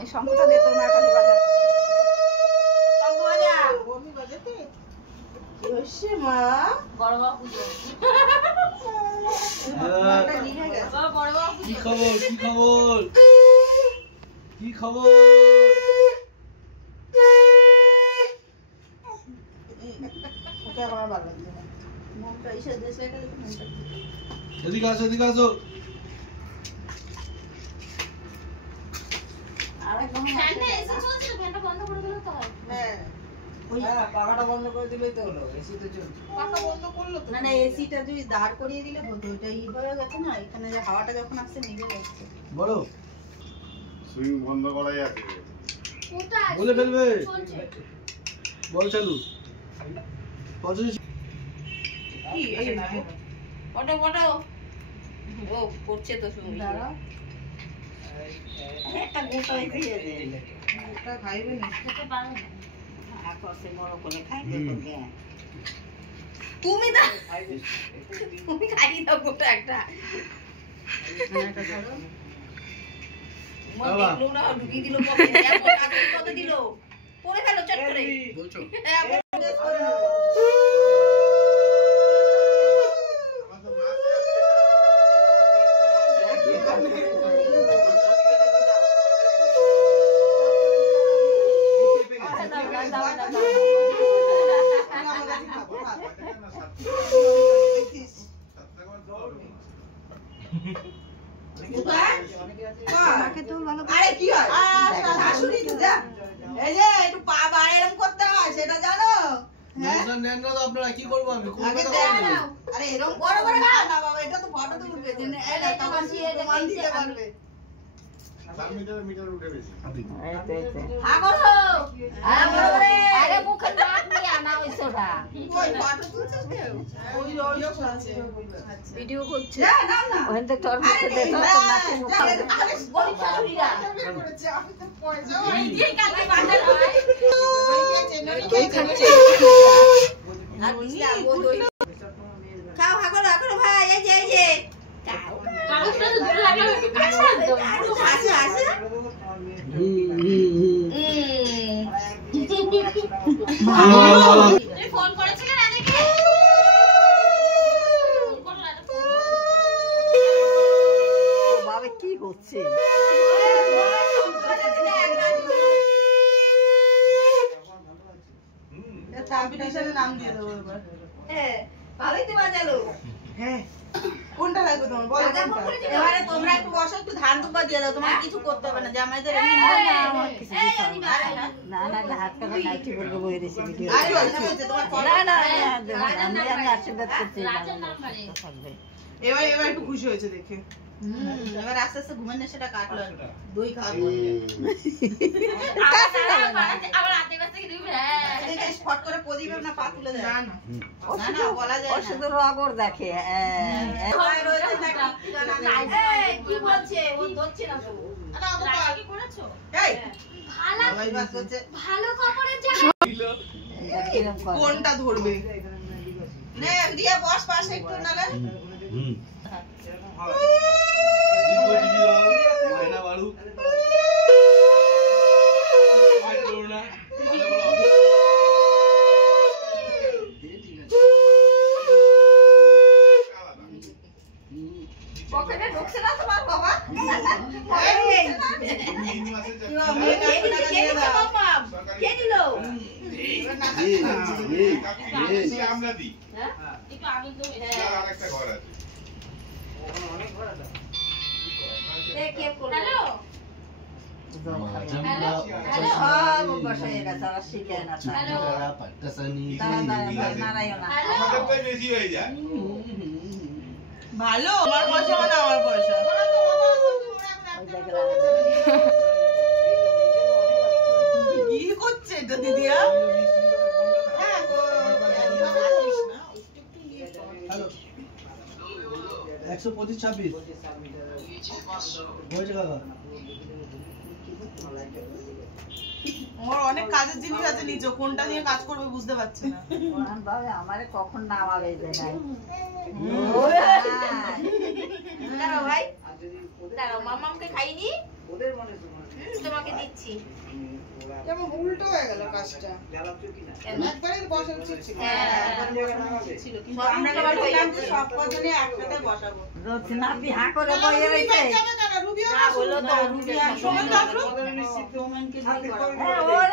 এই শঙ্খটা দে তোর মার কাছে বাজা। শঙ্খ বাজা। বমি বাজাতে? কি হচ্ছে মা? বড় বাবু পুজো। বড় বাবু কি খবর? কি খবর? কি খবর? ওকে আমার ভালো লাগছে না। মনটা এসে দেশে এটা দেখো মনটা। এদিকে আসো, এদিকে আসো। ফ্যানটা এসে চলছে, ফ্যানটা বন্ধ করে দিলে তো হয়। হ্যাঁ ওই পাখাটা বন্ধ করে দিলেই তো হলো, এসি তো চলছে। পাখা বন্ধ করলো তো। না না, এসিটা যদি দাঁড় করিয়ে দিলে হতো, এটা ই হয়ে গেছে না, এখানে যে হাওয়াটা যখন আসছে নিভে যাচ্ছে। বলো। সুইং বন্ধ করাই আছে। কোথায়? বলে ফেলবে। চলছে। বল চালু। পজিশন কি এই না। Photo photo. ও করছে তো শুনি। দাঁড়া। একটা গোটা দিয়ে দে। গোটা খাইবে না, খেতে পারবে না। আকর্ষে বড় করে খাইবে তো কে? তুমি না তুমি খাই দাও গোটা একটা। একটা ধরো। মন দেখলো না, ঢুকি দিল পকেটে। এখন আগে কত দিল? পরে ফেলো চট করে। বলছো? হ্যাঁ বলে করে। আপনারা কি করবো আমি? আরে এরকম বড় বড় না বাবা, এটা তো ফটো তুলবে যে এটা তখন প্রমাণ দিতে পারবে। মিটার উঠে বেশি। হ্যাঁ করো। আরে মুখে নাক নিয়ে আনা ওইসোটা। ওই ফটো তুলছিস কেউ? ওই আছে। ভিডিও করছে। না না না। ওখানে তো তোর মুখে দে তো নাকে মুখ। আরে বলি শাশুড়িরা। আমি তো পয়সা ওই দিয়ে কাটে বাজার হয়। কে খাচ্ছে? আর দিলা ও দই। খাও হাগো ভাই, এই যে। কাগজটা তো দূরে লাগলো একটু কাছে একদম। আসে। তুই ফোন করেছিলি না দেখি? ও বাবা কি হচ্ছে? কম্পিটিশনে নাম দিয়ে দেবো এবার। হ্যাঁ ভালোই তো বাজালো। হ্যাঁ কোনটা লাগবে তোমার বলো কোনটা? এবারে তোমরা একটু বসো, একটু ধান দুব্বা দিয়ে দাও, তোমার কিছু করতে হবে না, জামাইদের না হাত কাটা নাইটি বলবো বই দিছি ভিডিও। আরে কি হচ্ছে তোমার? না আমি আশীর্বাদ করছি। এবার একটু খুশি হয়েছে দেখে। এবার আস্তে আস্তে ঘুমের নেশাটা কাটলো, দই খাওয়াবো। আবার রাতে কাছে কি দিবে? দেখে স্পট করে প্রদীপের না পা তুলে দেয়। না বলা যায় না, শুধু রগর দেখে। ভাই রয়েছে নাকি কি বলছে? ও ধরছে না তো। আরে কি করেছো? এই ভালো খবরের জায়গা কোনটা ধরবে? নে রিয়া বস পাশে একটু নালে। মাইনা বাড়ু পকেটে ঢুকছে না তোমার বাবা? কে দিল? আমরা দিই। একটু আগুন তো আরেকটা ঘর আছে। অনেক ঘর আছে। কে করলো? হ্যালো ভালো আমার পয়সা মানে আমার পয়সা। কি করছে এটা দিদিয়া? 125 হয়েছে কাকা। আমার অনেক কাজের জিনিস আছে নিচে, কোনটা নিয়ে কাজ করবে বুঝতে পারছি না। বাবা আমারে কখন নামাবে যে নাই। দাঁড়াও ভাই, দাঁড়াও মামামকে খাইনি, তোমাকে দিচ্ছি। দিচ্ছি। যেমন উল্টো হয়ে গেল কাজটা। একবারে বসা উচিত ছিল। কিন্তু আমরা বললাম যে সব কজনে একসাথে বসাবো। রচনা বিহা করে বইয়ে রইছে। রুবিও না হলো তো রুবি আর সোমেন নিশ্চিত ওমেনকে দিয়ে করা।